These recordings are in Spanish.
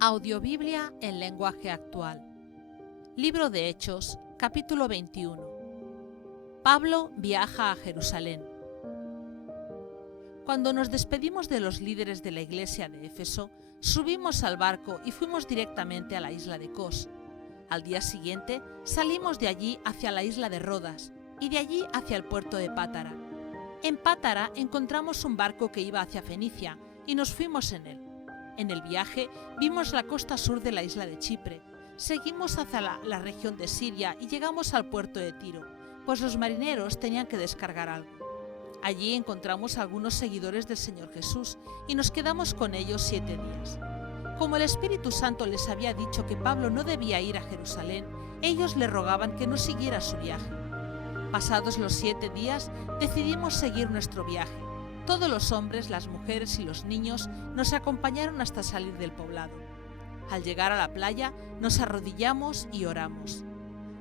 Audiobiblia en lenguaje actual. Libro de Hechos, capítulo 21. Pablo viaja a Jerusalén. Cuando nos despedimos de los líderes de la iglesia de Éfeso, subimos al barco y fuimos directamente a la isla de Cos. Al día siguiente salimos de allí hacia la isla de Rodas y de allí hacia el puerto de Pátara. En Pátara encontramos un barco que iba hacia Fenicia y nos fuimos en él. En el viaje vimos la costa sur de la isla de Chipre, seguimos hacia la región de Siria y llegamos al puerto de Tiro, pues los marineros tenían que descargar algo. Allí encontramos a algunos seguidores del Señor Jesús y nos quedamos con ellos 7 días. Como el Espíritu Santo les había dicho que Pablo no debía ir a Jerusalén, ellos le rogaban que no siguiera su viaje. Pasados los 7 días, decidimos seguir nuestro viaje. Todos los hombres, las mujeres y los niños nos acompañaron hasta salir del poblado. Al llegar a la playa, nos arrodillamos y oramos.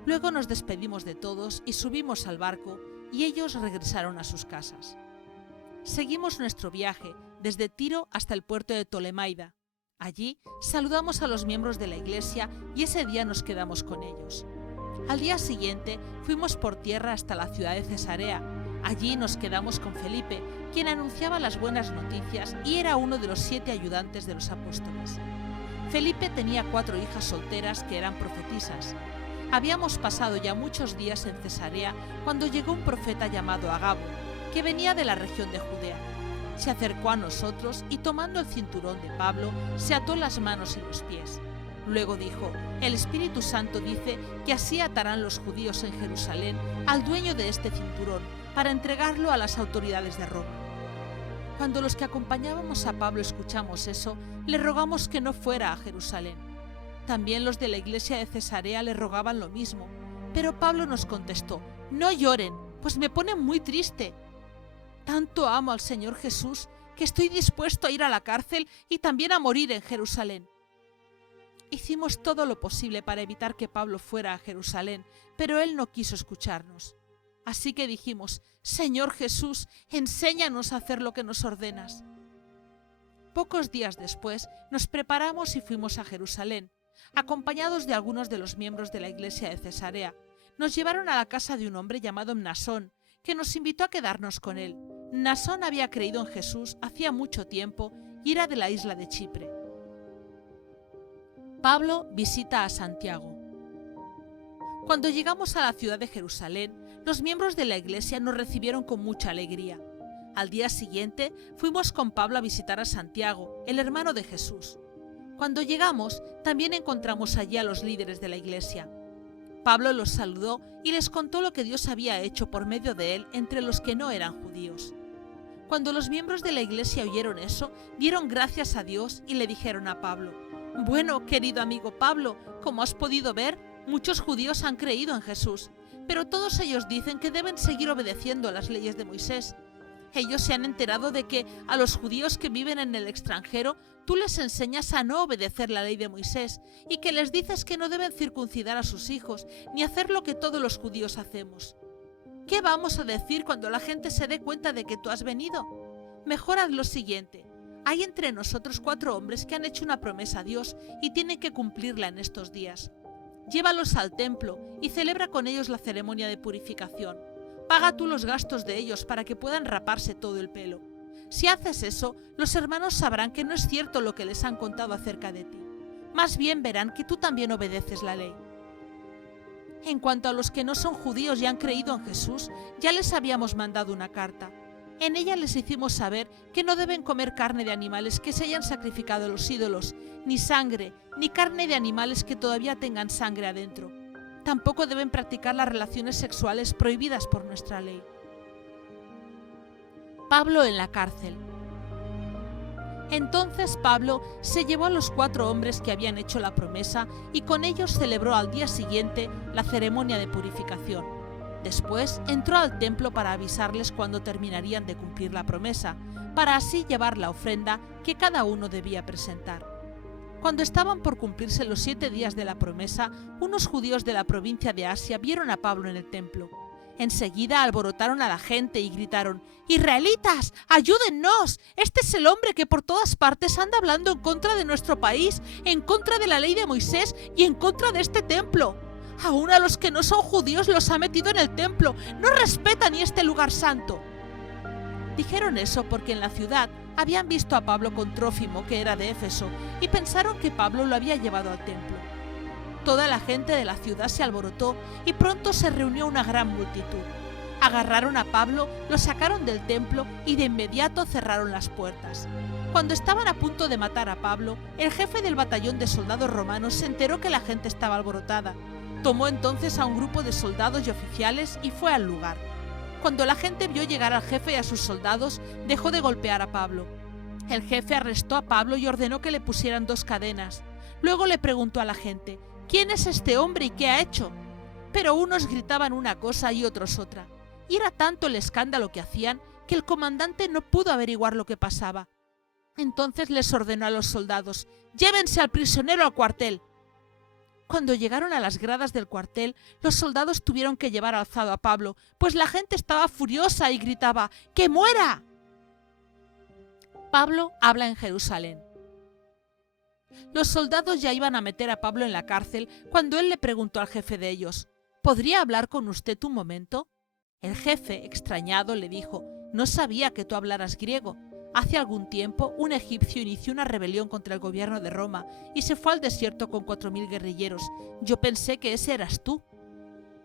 Luego nos despedimos de todos y subimos al barco y ellos regresaron a sus casas. Seguimos nuestro viaje desde Tiro hasta el puerto de Tolemaida. Allí saludamos a los miembros de la iglesia y ese día nos quedamos con ellos. Al día siguiente fuimos por tierra hasta la ciudad de Cesarea. Allí nos quedamos con Felipe, quien anunciaba las buenas noticias y era uno de los 7 ayudantes de los apóstoles. Felipe tenía 4 hijas solteras que eran profetisas. Habíamos pasado ya muchos días en Cesarea cuando llegó un profeta llamado Agabo, que venía de la región de Judea. Se acercó a nosotros y tomando el cinturón de Pablo, se ató las manos y los pies. Luego dijo: el Espíritu Santo dice que así atarán los judíos en Jerusalén al dueño de este cinturón para entregarlo a las autoridades de Roma. Cuando los que acompañábamos a Pablo escuchamos eso, le rogamos que no fuera a Jerusalén. También los de la iglesia de Cesarea le rogaban lo mismo, pero Pablo nos contestó: no lloren, pues me pone muy triste. Tanto amo al Señor Jesús que estoy dispuesto a ir a la cárcel y también a morir en Jerusalén. Hicimos todo lo posible para evitar que Pablo fuera a Jerusalén, pero él no quiso escucharnos. Así que dijimos: Señor Jesús, enséñanos a hacer lo que nos ordenas. Pocos días después nos preparamos y fuimos a Jerusalén, acompañados de algunos de los miembros de la iglesia de Cesarea. Nos llevaron a la casa de un hombre llamado Mnasón, que nos invitó a quedarnos con él. Mnasón había creído en Jesús hacía mucho tiempo y era de la isla de Chipre. Pablo visita a Santiago. Cuando llegamos a la ciudad de Jerusalén, los miembros de la iglesia nos recibieron con mucha alegría. Al día siguiente fuimos con Pablo a visitar a Santiago, el hermano de Jesús. Cuando llegamos, también encontramos allí a los líderes de la iglesia. Pablo los saludó y les contó lo que Dios había hecho por medio de él entre los que no eran judíos. Cuando los miembros de la iglesia oyeron eso, dieron gracias a Dios y le dijeron a Pablo: bueno, querido amigo Pablo, como has podido ver, muchos judíos han creído en Jesús, pero todos ellos dicen que deben seguir obedeciendo las leyes de Moisés. Ellos se han enterado de que a los judíos que viven en el extranjero tú les enseñas a no obedecer la ley de Moisés y que les dices que no deben circuncidar a sus hijos ni hacer lo que todos los judíos hacemos. ¿Qué vamos a decir cuando la gente se dé cuenta de que tú has venido? Mejor haz lo siguiente. Hay entre nosotros 4 hombres que han hecho una promesa a Dios y tienen que cumplirla en estos días. Llévalos al templo y celebra con ellos la ceremonia de purificación. Paga tú los gastos de ellos para que puedan raparse todo el pelo. Si haces eso, los hermanos sabrán que no es cierto lo que les han contado acerca de ti. Más bien verán que tú también obedeces la ley. En cuanto a los que no son judíos y han creído en Jesús, ya les habíamos mandado una carta. En ella les hicimos saber que no deben comer carne de animales que se hayan sacrificado a los ídolos, ni sangre, ni carne de animales que todavía tengan sangre adentro. Tampoco deben practicar las relaciones sexuales prohibidas por nuestra ley. Pablo en la cárcel. Entonces Pablo se llevó a los 4 hombres que habían hecho la promesa y con ellos celebró al día siguiente la ceremonia de purificación. Después entró al templo para avisarles cuándo terminarían de cumplir la promesa, para así llevar la ofrenda que cada uno debía presentar. Cuando estaban por cumplirse los 7 días de la promesa, unos judíos de la provincia de Asia vieron a Pablo en el templo. Enseguida alborotaron a la gente y gritaron: «¡Israelitas, ayúdennos! Este es el hombre que por todas partes anda hablando en contra de nuestro país, en contra de la ley de Moisés y en contra de este templo. Aún a los que no son judíos los ha metido en el templo. No respeta ni este lugar santo». Dijeron eso porque en la ciudad habían visto a Pablo con Trófimo, que era de Éfeso, y pensaron que Pablo lo había llevado al templo. Toda la gente de la ciudad se alborotó y pronto se reunió una gran multitud. Agarraron a Pablo, lo sacaron del templo y de inmediato cerraron las puertas. Cuando estaban a punto de matar a Pablo, el jefe del batallón de soldados romanos se enteró que la gente estaba alborotada. Tomó entonces a un grupo de soldados y oficiales y fue al lugar. Cuando la gente vio llegar al jefe y a sus soldados, dejó de golpear a Pablo. El jefe arrestó a Pablo y ordenó que le pusieran 2 cadenas. Luego le preguntó a la gente: «¿Quién es este hombre y qué ha hecho?». Pero unos gritaban una cosa y otros otra. Y era tanto el escándalo que hacían que el comandante no pudo averiguar lo que pasaba. Entonces les ordenó a los soldados: «Llévense al prisionero al cuartel». Cuando llegaron a las gradas del cuartel, los soldados tuvieron que llevar alzado a Pablo, pues la gente estaba furiosa y gritaba: «¡Que muera!». Pablo habla en Jerusalén. Los soldados ya iban a meter a Pablo en la cárcel cuando él le preguntó al jefe de ellos: «¿Podría hablar con usted un momento?». El jefe, extrañado, le dijo: «No sabía que tú hablaras griego. Hace algún tiempo un egipcio inició una rebelión contra el gobierno de Roma y se fue al desierto con 4000 guerrilleros. Yo pensé que ese eras tú».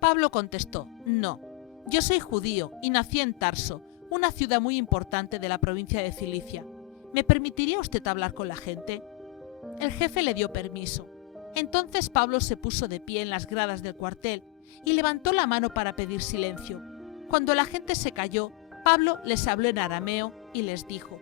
Pablo contestó: «No, yo soy judío y nací en Tarso, una ciudad muy importante de la provincia de Cilicia. ¿Me permitiría usted hablar con la gente?». El jefe le dio permiso. Entonces Pablo se puso de pie en las gradas del cuartel y levantó la mano para pedir silencio. Cuando la gente se calló, Pablo les habló en arameo y les dijo: